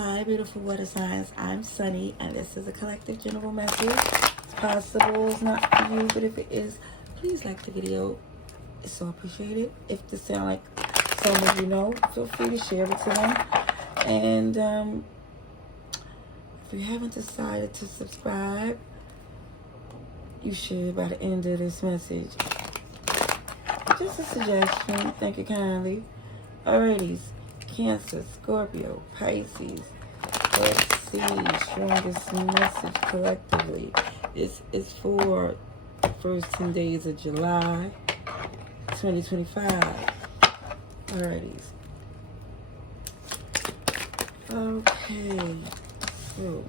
Hi, beautiful water signs. I'm Sunny, and this is a collective general message. It's possible it's not for you, but if it is, please like the video. It's so appreciated. If this sound like someone you know, feel free to share it to them. And if you haven't decided to subscribe, you should by the end of this message. Just a suggestion. Thank you kindly. Alrighty. Cancer, Scorpio, Pisces. Let's see. Strongest message collectively. This is for the first 10 days of July 2025. Alrighty. Okay. So,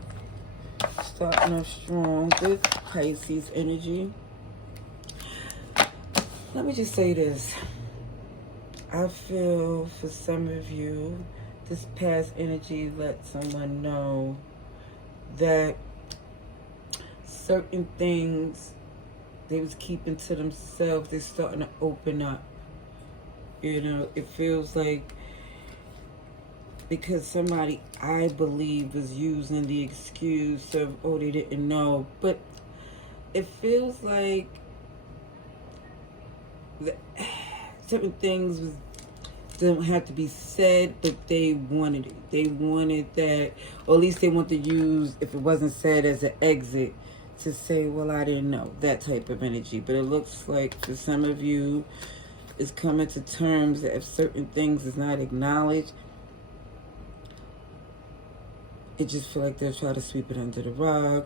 starting off strong with Pisces energy. Let me just say this. I feel for some of you, this past energy let someone know that certain things they was keeping to themselves, they're starting to open up. You know, it feels like because somebody, I believe, was using the excuse of, oh, they didn't know. But it feels like certain things didn't have to be said, but they wanted it. They wanted that, or at least they want to use, if it wasn't said, as an exit to say, well, I didn't know, that type of energy. But it looks like for some of you, it's coming to terms that if certain things is not acknowledged, it just feel like they'll try to sweep it under the rug.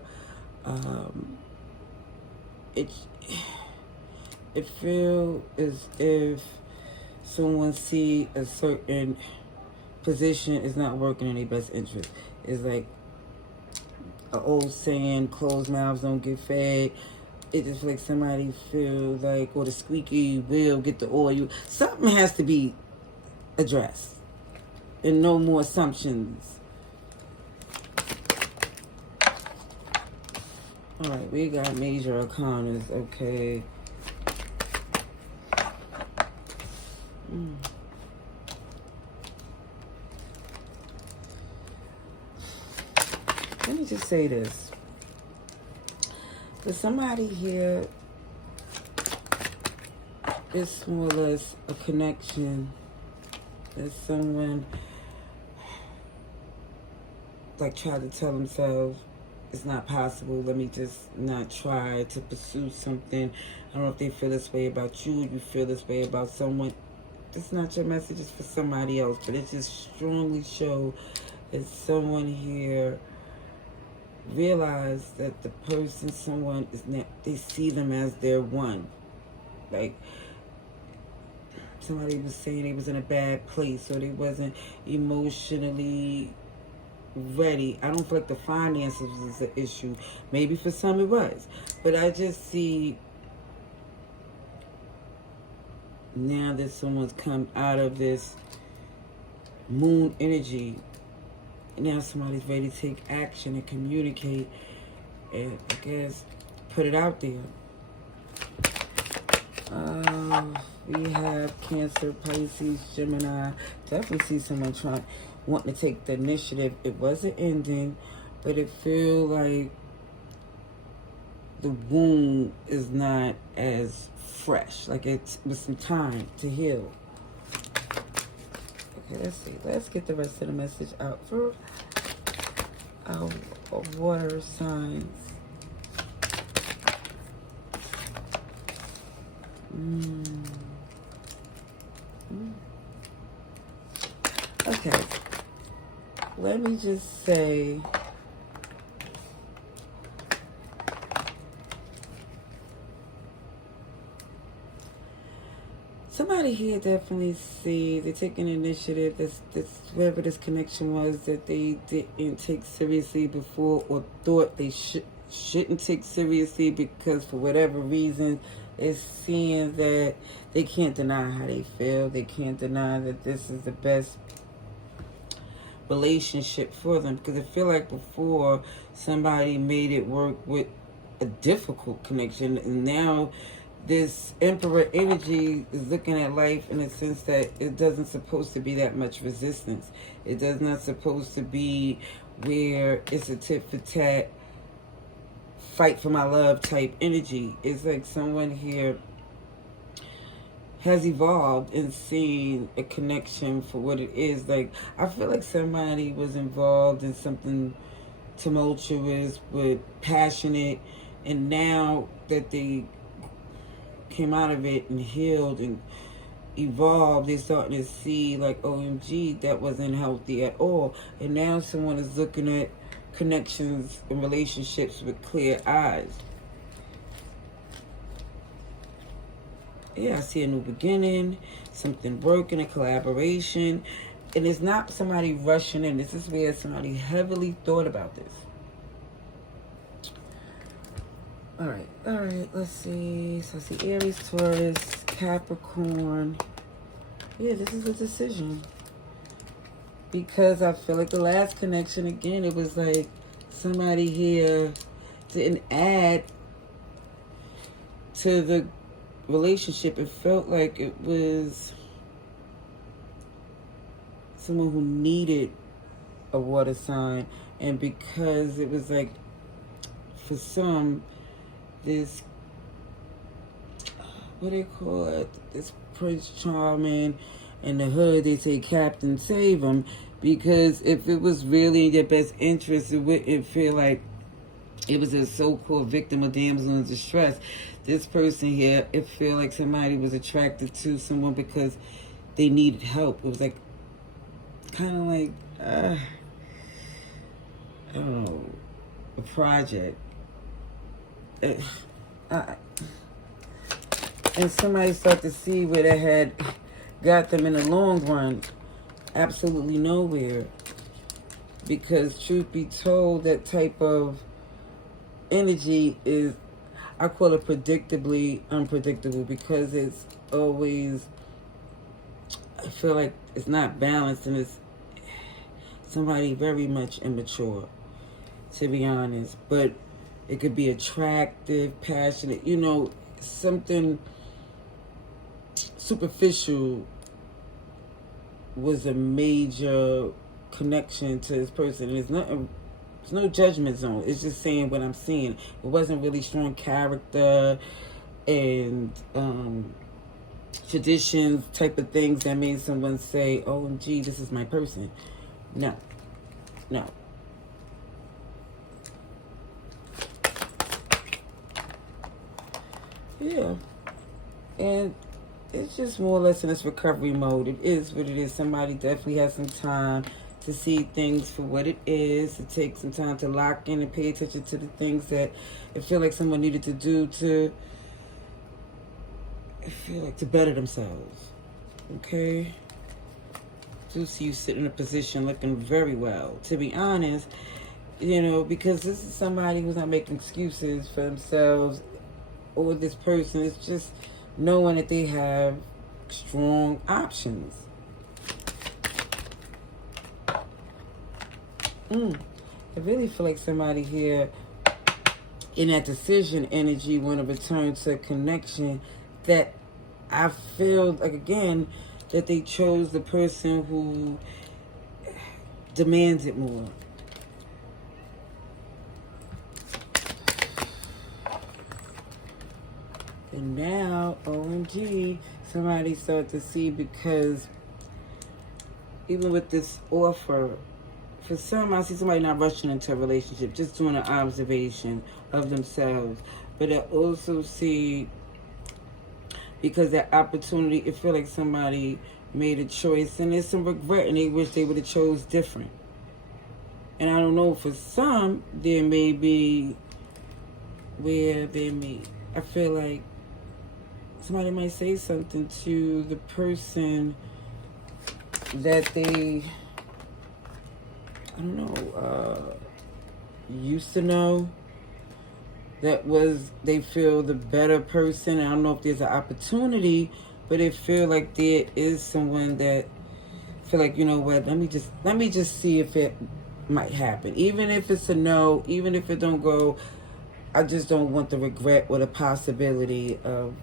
It feel as if someone see a certain position is not working in their best interest. It's like an old saying, closed mouths don't get fed. It just like somebody feel like, or the squeaky wheel get the oil. Something has to be addressed. And no more assumptions. Alright, we got major arcanas, okay. Let me just say this. For somebody here, it's more or less a connection that someone like tried to tell themselves it's not possible. Let me just not try to pursue something. I don't know if they feel this way about you. You feel this way about someone. It's not your message. It's for somebody else. But it just strongly shows that someone here realize that the person, someone is not, they see them as their one. Like somebody was saying they was in a bad place, or they wasn't emotionally ready. I don't feel like the finances was an issue. Maybe for some it was, but I just see now that someone's come out of this moon energy. Now somebody's ready to take action and communicate and, I guess, put it out there. We have Cancer, Pisces, Gemini. Definitely see someone wanting to take the initiative. It wasn't ending, but it feels like the wound is not as fresh. Like it's with some time to heal. Okay, let's see. Let's get the rest of the message out for our water signs. Okay. Let me just say, somebody here definitely see they're taking initiative. That's wherever this connection was that they didn't take seriously before, or thought they shouldn't take seriously because for whatever reason is seeing that they can't deny how they feel. They can't deny that this is the best relationship for them, because I feel like before somebody made it work with a difficult connection, and now this Emperor energy is looking at life in a sense that it doesn't supposed to be that much resistance. It does not supposed to be where it's a tit for tat, fight for my love type energy. It's like someone here has evolved and seen a connection for what it is. Like, I feel like somebody was involved in something tumultuous but passionate, and now that they came out of it and healed and evolved, they're starting to see like, OMG, that wasn't healthy at all. And now someone is looking at connections and relationships with clear eyes. Yeah, I see a new beginning, something working, a collaboration. And it's not somebody rushing in. This is where somebody heavily thought about this. All right, let's see. So I see Aries, Taurus, Capricorn. Yeah, this is a decision. Because I feel like the last connection, again, it was like somebody here didn't add to the relationship. It felt like it was someone who needed a water sign. And because it was like, for some, this, what do they call it? This Prince Charming in the hood, they say Captain Save him. Because if it was really in their best interest, it wouldn't feel like it was a so-called victim of damsel in distress. This person here, it feel like somebody was attracted to someone because they needed help. It was like, kind of like, I don't know, a project. And somebody started to see where they had got them in the long run. Absolutely nowhere. Because truth be told, that type of energy is, I call it predictably unpredictable, because it's always, I feel like it's not balanced, and it's somebody very much immature, to be honest. But it could be attractive, passionate, you know, something superficial was a major connection to this person. And there's no judgment zone. It's just saying what I'm seeing. It wasn't really strong character and traditions type of things that made someone say, OMG, this is my person. No. Yeah. And it's just more or less in this recovery mode. It is what it is. Somebody definitely has some time to see things for what it is, to take some time to lock in and pay attention to the things that I feel like someone needed to do to, I feel like, to better themselves. Okay? Do see you sitting in a position looking very well, to be honest, you know, because this is somebody who's not making excuses for themselves or this person. It's just knowing that they have strong options. I really feel like somebody here in that decision energy want to return to a connection that I feel like, again, that they chose the person who demands it more. And now, OMG, somebody started to see, because even with this offer, for some, I see somebody not rushing into a relationship, just doing an observation of themselves. But I also see, because that opportunity, it feel like somebody made a choice, and there's some regret, and they wish they would have chose different. And I don't know, for some, there may be where they may, I feel like somebody might say something to the person that they, I don't know, used to know, that was, they feel the better person. I don't know if there's an opportunity, but it feel like there is someone that feel like, you know what, let me just see if it might happen. Even if it's a no, even if it don't go, I just don't want the regret or the possibility of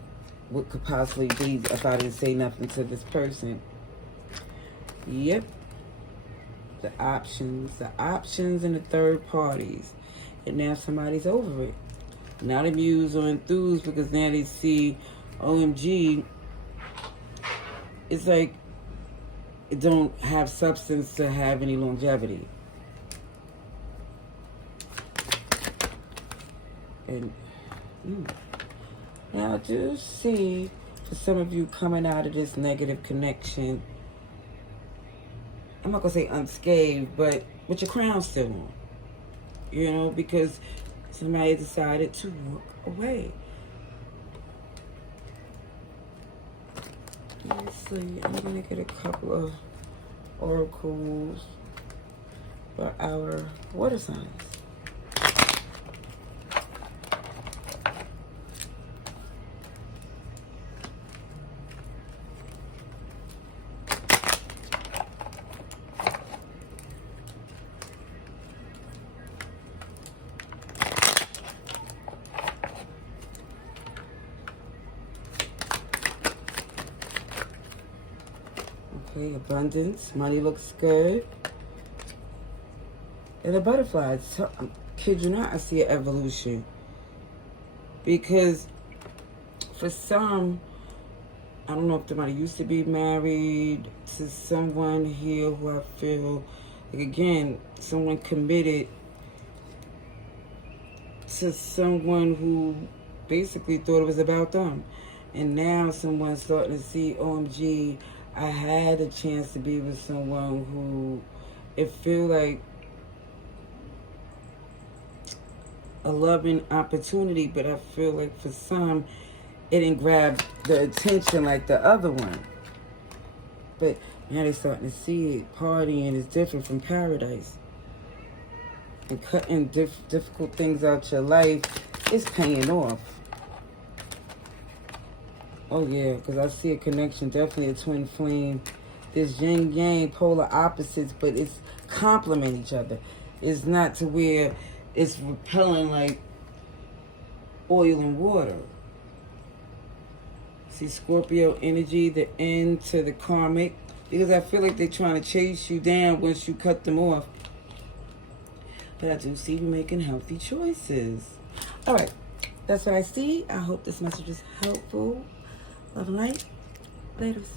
what could possibly be if I didn't say nothing to this person. Yep. The options and the third parties. And now somebody's over it. Not amused or enthused because now they see OMG. It's like it don't have substance to have any longevity. And now I do see for some of you coming out of this negative connection, I'm not going to say unscathed, but with your crown still on. You know, because somebody decided to walk away. Let's see. I'm going to get a couple of oracles for our water signs. Okay, abundance. Money looks good. And the butterflies. Kid you not, I see an evolution. Because for some, I don't know if somebody used to be married to someone here who I feel, like again, someone committed to someone who basically thought it was about them. And now someone's starting to see, OMG, I had a chance to be with someone who it feel like a loving opportunity, but I feel like for some it didn't grab the attention like the other one. But now they're starting to see it. Partying is different from paradise. And cutting difficult things out your life is paying off. Oh yeah, because I see a connection, definitely a twin flame. This yin yang, polar opposites, but it's complement each other. It's not to where it's repelling like oil and water. See Scorpio energy, the end to the karmic, because I feel like they're trying to chase you down once you cut them off. But I do see you making healthy choices. All right, that's what I see. I hope this message is helpful. Love and light. Laters.